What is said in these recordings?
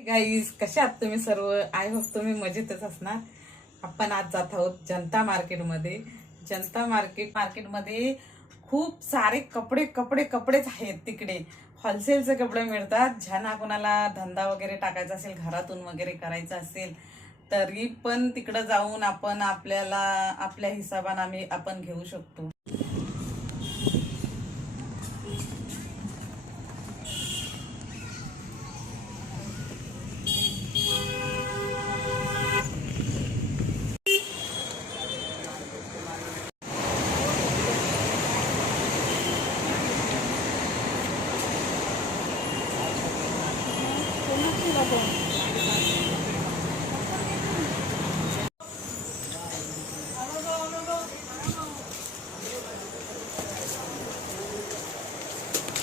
Guys कशा आहात तुम्ही सर्व? आय होप तुम्ही मजेतच असणार. आपण आज जात आहोत जनता मार्केटमध्ये. जनता मार्केट मार्केटमध्ये खूप सारे कपडे कपडे कपडेच आहेत तिकडे. होलसेलचे कपडे मिळतात. ज्यांना कोणाला धंदा वगैरे टाकायचा असेल घरातून वगैरे करायचा असेल तरी पण तिकडं जाऊन आपण आपल्याला आपल्या हिशोबाने आम्ही आपण घेऊ शकतो.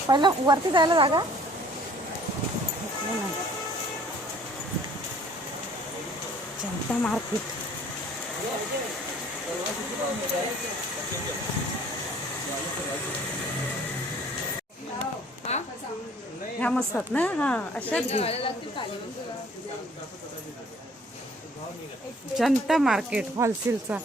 पहिलं वरती जायला जागा? जनता मार्केट. ह्या मस्त आहेत ना? हा अशाच घे. जनता मार्केट होलसेलचा.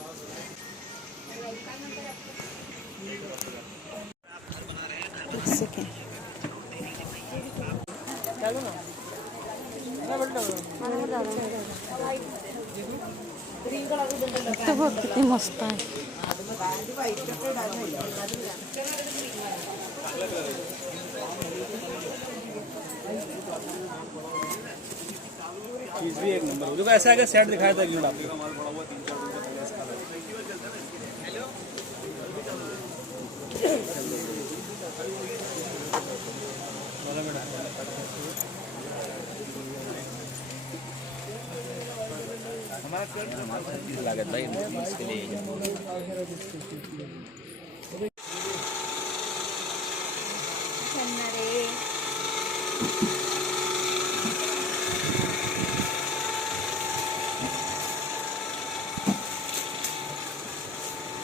बघ किती मस्त आहे. चीज़ भी एक नंबर देखो ऐसा अगर सेट दिखाया था मिनट आपको लागत भाई इसके लिए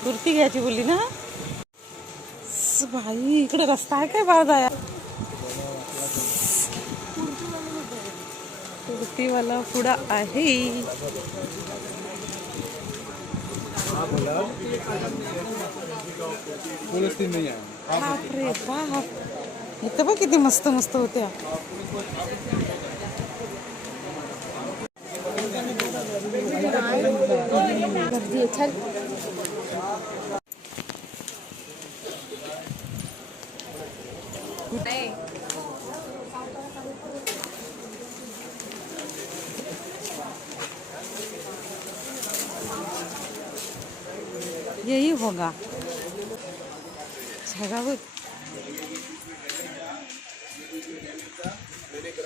कुर्ती घ्यायची बोलली ना? बाई इकडे रस्ता आहे काय बाळ जाया कुर्तीवाला पुढं आहे. बाप रे बाप. इथं बघ किती मस्त मस्त होत्या.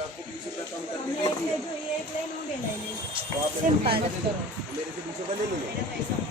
आपको बीस रुपये कम कर देंगे तो आप मेरे से बीस रुपये ले लेंगे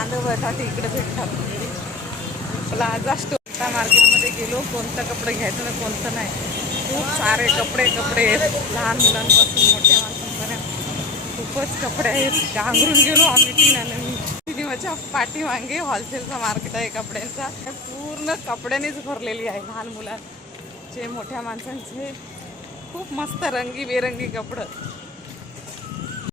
कांदे भरतात इकडे भेटतात प्लाझा स्टोर मार्केटमध्ये गेलो. कोणतं कपडे घ्यायचं ना कोणतं नाही. खूप सारे कपडे कपडे आहेत. लहान मुलांपासून मोठ्या माणसांपर्यंत. खूपच कपडे आहेत. घाबरून गेलो आम्ही तिनाने सिनेमाच्या पाठीमागे होलसेलचा मार्केट आहे कपड्यांचा. पूर्ण कपड्यानेच भरलेली आहे लहान मुलांचे मोठ्या माणसांचे. खूप मस्त रंगीबेरंगी कपडं.